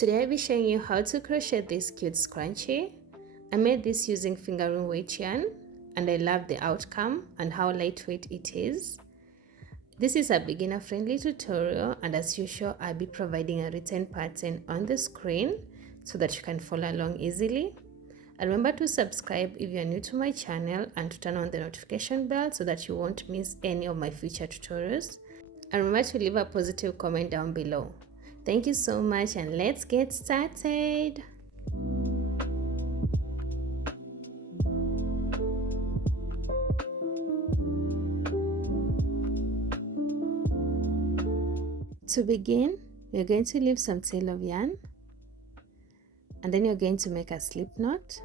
Today I'll be showing you how to crochet this cute scrunchie. I made this using fingering weight yarn and I love the outcome and how lightweight it is. This is a beginner friendly tutorial, and as usual I'll be providing a written pattern on the screen so that you can follow along easily. And remember to subscribe if you're new to my channel and to turn on the notification bell so that you won't miss any of my future tutorials. And remember to leave a positive comment down below. Thank you so much, and let's get started. To begin, you're going to leave some tail of yarn, and then you're going to make a slip knot.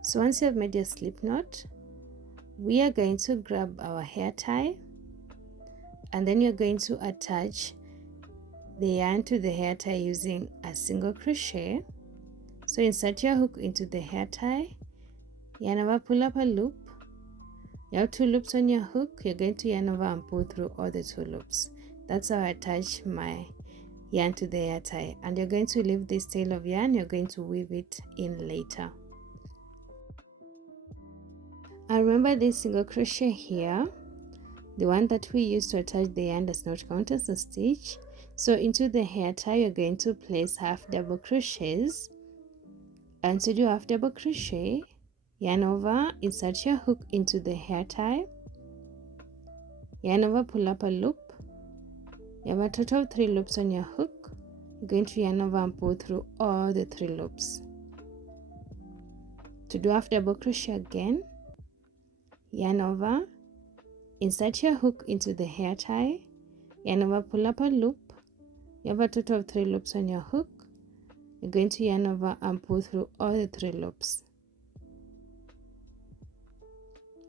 So once you have made your slip knot, we are going to grab our hair tie, and then you're going to attach the yarn to the hair tie using a single crochet. So insert your hook into the hair tie, yarn over, pull up a loop. You have 2 loops on your hook. You're going to yarn over and pull through all the 2 loops. That's how I attach my yarn to the hair tie, and you're going to leave this tail of yarn. You're going to weave it in later. And remember, this single crochet here, the one that we use to attach the yarn, does not count as a stitch. So into the hair tie, you're going to place half double crochets, and to do half double crochet, yarn over, insert your hook into the hair tie, yarn over, pull up a loop. You have a total of 3 loops on your hook. You're going to yarn over and pull through all the 3 loops. To do half double crochet again, yarn over, insert your hook into the hair tie, yarn over, pull up a loop. You have a total of 3 loops on your hook. You're going to yarn over and pull through all the 3 loops.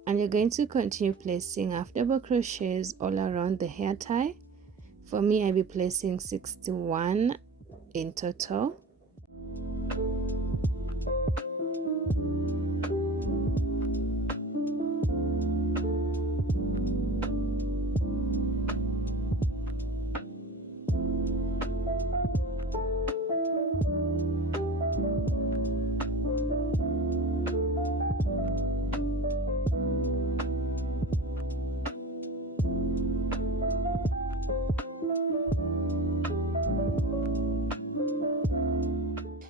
And you're going to continue placing half double crochets all around the hair tie. For me, I'll be placing 61 in total.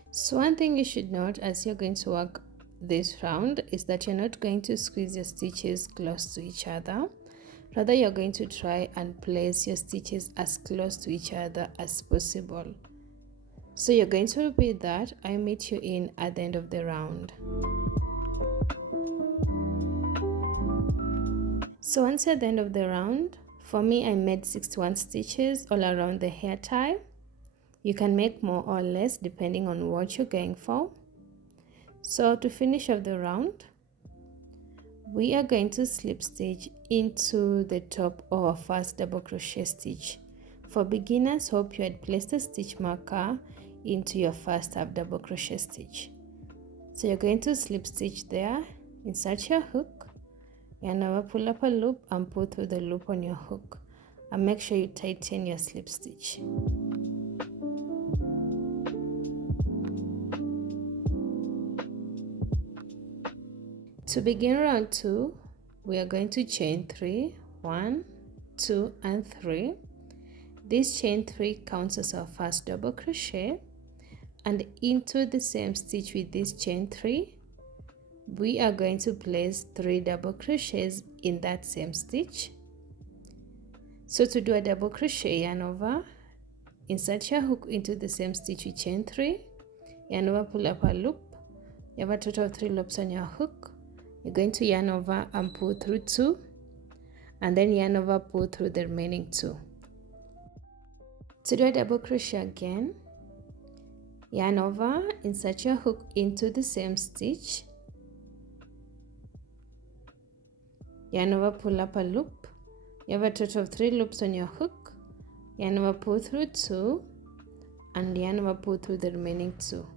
So one thing you should note as you're going to work this round is that you're not going to squeeze your stitches close to each other. Rather, you're going to try and place your stitches as close to each other as possible. So you're going to repeat that. I'll meet you in at the end of the round. So once you're at the end of the round, for me I made 61 stitches all around the hair tie. You can make more or less depending on what you're going for. So to finish off the round, we are going to slip stitch into the top of our first double crochet stitch. For beginners, hope you had placed a stitch marker into your first half double crochet stitch. So you're going to slip stitch there, insert your hook, and now pull up a loop and pull through the loop on your hook, and make sure you tighten your slip stitch. To begin round 2, we are going to chain 3, 1, 2, and 3. This chain 3 counts as our first double crochet, and into the same stitch with this chain 3, we are going to place 3 double crochets in that same stitch. So to do a double crochet, yarn over, insert your hook into the same stitch with chain 3, yarn over, pull up a loop. You have a total of 3 loops on your hook. You're going to yarn over and pull through 2, and then yarn over, pull through the remaining 2. To do a double crochet again, yarn over, insert your hook into the same stitch, yarn over, pull up a loop. You have a total of 3 loops on your hook. Yarn over, pull through 2, and yarn over, pull through the remaining 2.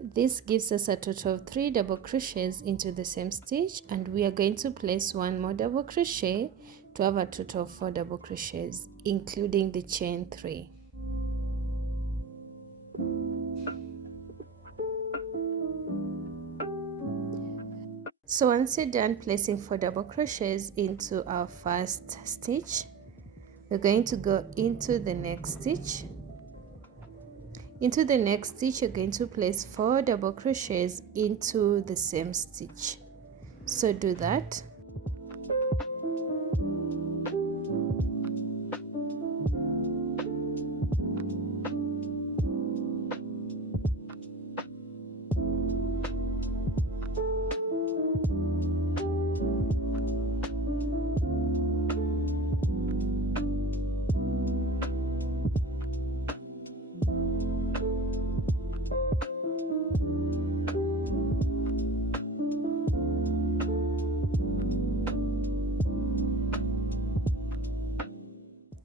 This gives us a total of 3 double crochets into the same stitch, and we are going to place 1 more double crochet to have a total of 4 double crochets, including the chain 3. So once you're done placing 4 double crochets into our first stitch, we're going to go into the next stitch. Into the next stitch, you're going to place 4 double crochets into the same stitch. So do that.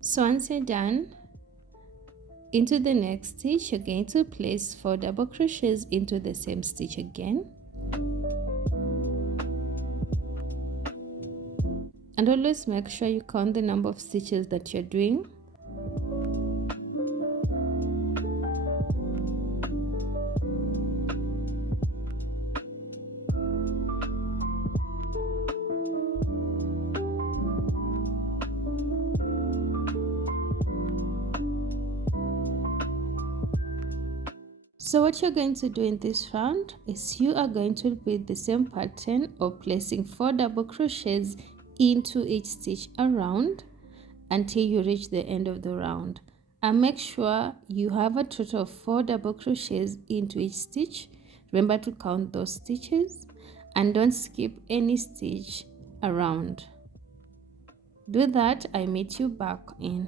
So once you're done, into the next stitch, you're going to place 4 double crochets into the same stitch again. And always make sure you count the number of stitches that you're doing. So what you're going to do in this round is you are going to repeat the same pattern of placing 4 double crochets into each stitch around until you reach the end of the round. And make sure you have a total of 4 double crochets into each stitch. Remember to count those stitches and don't skip any stitch around. Do that, I meet you back in.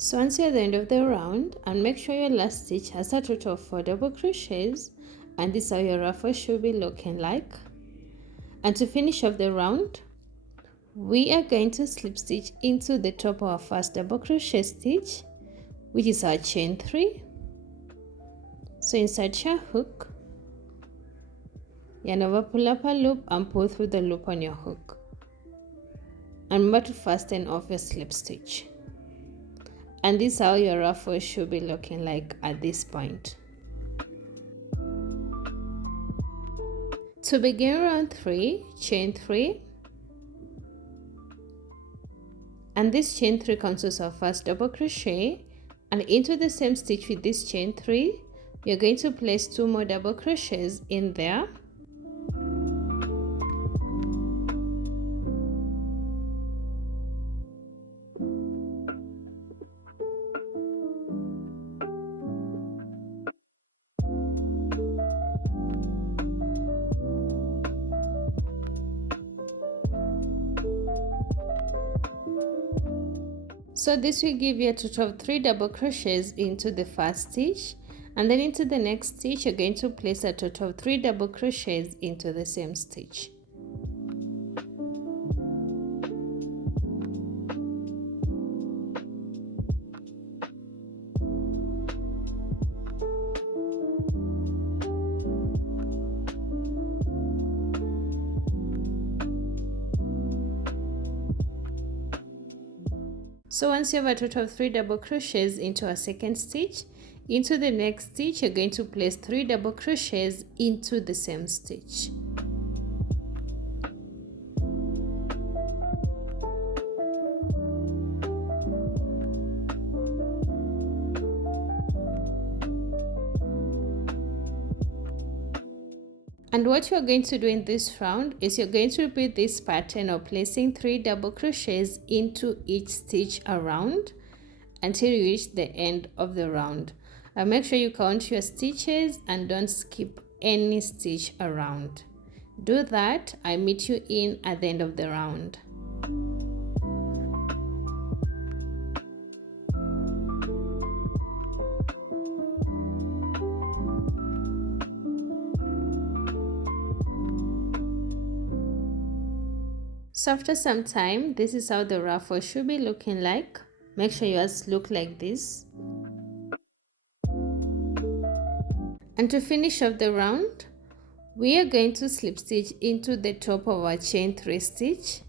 So once you're at the end of the round, and make sure your last stitch has a total of 4 double crochets, and this is how your ruffle should be looking like. And to finish off the round, we are going to slip stitch into the top of our first double crochet stitch, which is our chain 3. So insert your hook, yarn over, pull up a loop and pull through the loop on your hook. And remember to fasten off your slip stitch. And this is how your ruffle should be looking like at this point. To begin round 3, chain 3. And this chain 3 consists of first double crochet, and into the same stitch with this chain 3, you're going to place 2 more double crochets in there. So this will give you a total of 3 double crochets into the first stitch, and then into the next stitch you're going to place a total of 3 double crochets into the same stitch. So once you have a total of 3 double crochets into a second stitch, into the next stitch you're going to place 3 double crochets into the same stitch. And what you're going to do in this round is you're going to repeat this pattern of placing 3 double crochets into each stitch around until you reach the end of the round. And make sure you count your stitches and don't skip any stitch around. Do that. I meet you in at the end of the round. So after some time, this is how the ruffle should be looking like. Make sure yours look like this. And to finish off the round, we are going to slip stitch into the top of our chain 3 stitch.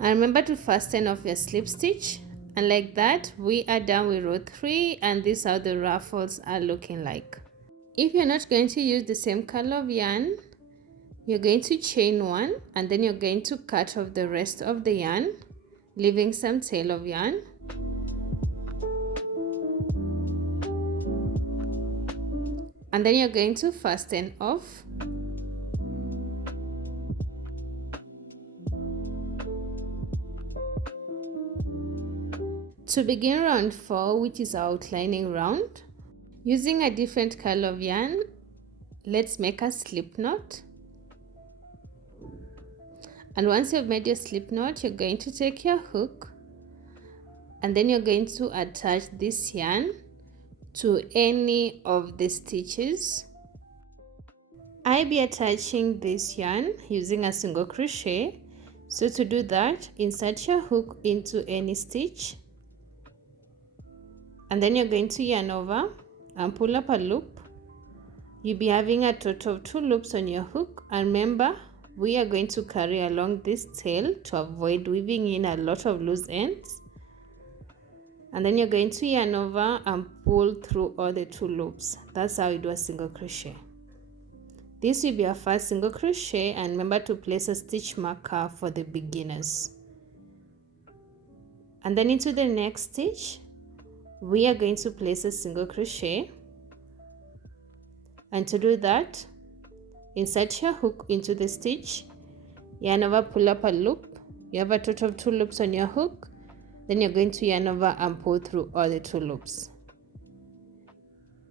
And remember to fasten off your slip stitch. And like that, we are done with row 3, and this is how the ruffles are looking like. If you're not going to use the same color of yarn, you're going to chain 1 and then you're going to cut off the rest of the yarn, leaving some tail of yarn. And then you're going to fasten off. To begin round 4, which is our outlining round, using a different color of yarn, let's make a slip knot. And once you've made your slip knot, you're going to take your hook and then you're going to attach this yarn to any of the stitches. I'll be attaching this yarn using a single crochet. So to do that, insert your hook into any stitch and then you're going to yarn over and pull up a loop. You'll be having a total of 2 loops on your hook, and remember, we are going to carry along this tail to avoid weaving in a lot of loose ends. And then you're going to yarn over and pull through all the 2 loops. That's how you do a single crochet. This will be our first single crochet, and remember to place a stitch marker for the beginners. And then into the next stitch, we are going to place a single crochet. And to do that, insert your hook into the stitch, yarn over, pull up a loop. You have a total of 2 loops on your hook. Then you're going to yarn over and pull through all the 2 loops.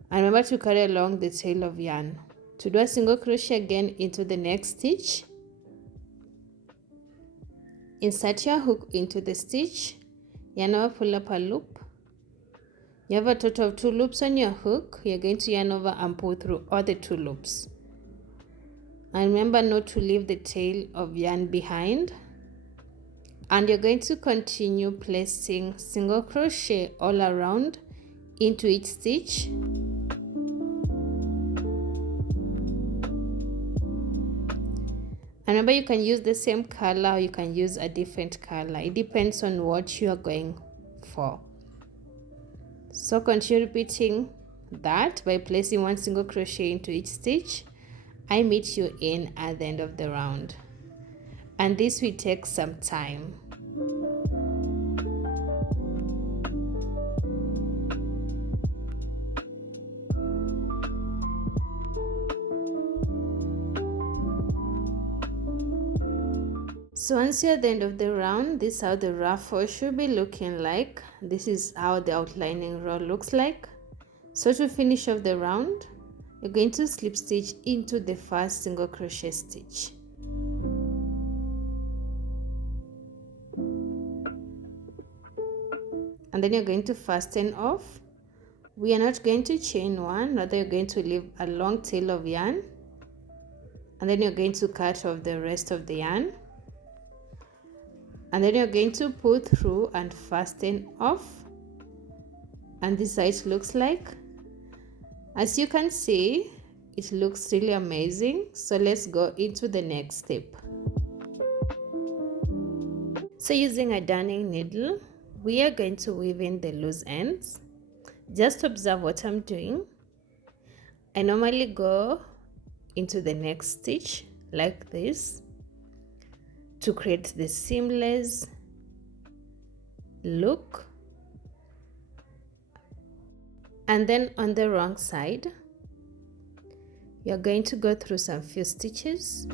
And remember to carry along the tail of yarn. To do a single crochet again into the next stitch, insert your hook into the stitch, yarn over, pull up a loop. You have a total of 2 loops on your hook. You're going to yarn over and pull through all the 2 loops. And remember not to leave the tail of yarn behind. And you're going to continue placing single crochet all around into each stitch. And remember, you can use the same color or you can use a different color. It depends on what you are going for. So continue repeating that by placing 1 single crochet into each stitch. I meet you in at the end of the round. And this will take some time. So once you're at the end of the round, this is how the ruffle should be looking like. This is how the outlining row looks like. So to finish off the round, you're going to slip stitch into the first single crochet stitch. And then you're going to fasten off. We are not going to chain 1, rather you're going to leave a long tail of yarn. And then you're going to cut off the rest of the yarn. And then you're going to pull through and fasten off. And this is how it looks like. As you can see, it looks really amazing. So let's go into the next step. So using a darning needle, we are going to weave in the loose ends. Just observe what I'm doing. I normally go into the next stitch like this to create the seamless look. And then on the wrong side, you're going to go through some few stitches.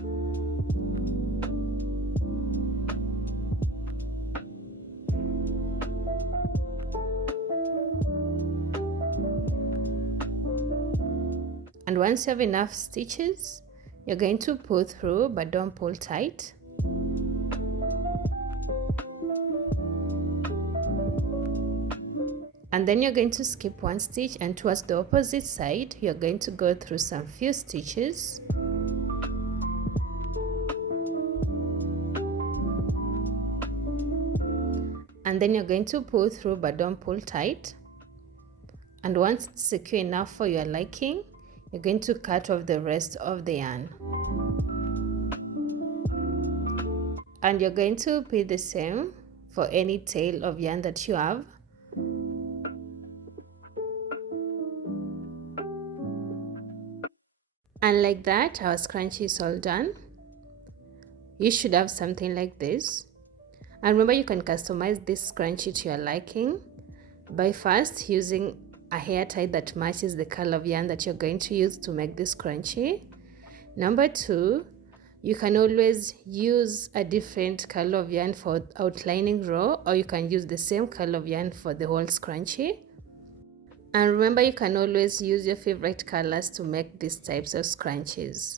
And once you have enough stitches, you're going to pull through, but don't pull tight. And then you're going to skip one stitch, and towards the opposite side you're going to go through some few stitches. And then you're going to pull through, but don't pull tight. And once it's secure enough for your liking, you're going to cut off the rest of the yarn. And you're going to repeat the same for any tail of yarn that you have. And like that, our scrunchie is all done. You should have something like this. And remember, you can customize this scrunchie to your liking by first using a hair tie that matches the color of yarn that you're going to use to make this scrunchie. Number 2, you can always use a different color of yarn for outlining row, or you can use the same color of yarn for the whole scrunchie. And remember, you can always use your favorite colors to make these types of scrunchies.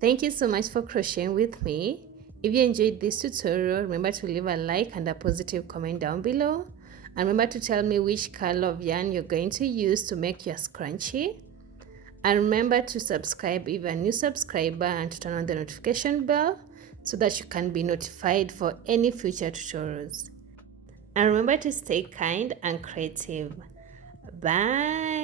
Thank you so much for crocheting with me. If you enjoyed this tutorial, remember to leave a like and a positive comment down below. And remember to tell me which color of yarn you're going to use to make your scrunchie. And remember to subscribe if you're a new subscriber, and to turn on the notification bell so that you can be notified for any future tutorials. And remember to stay kind and creative. Bye.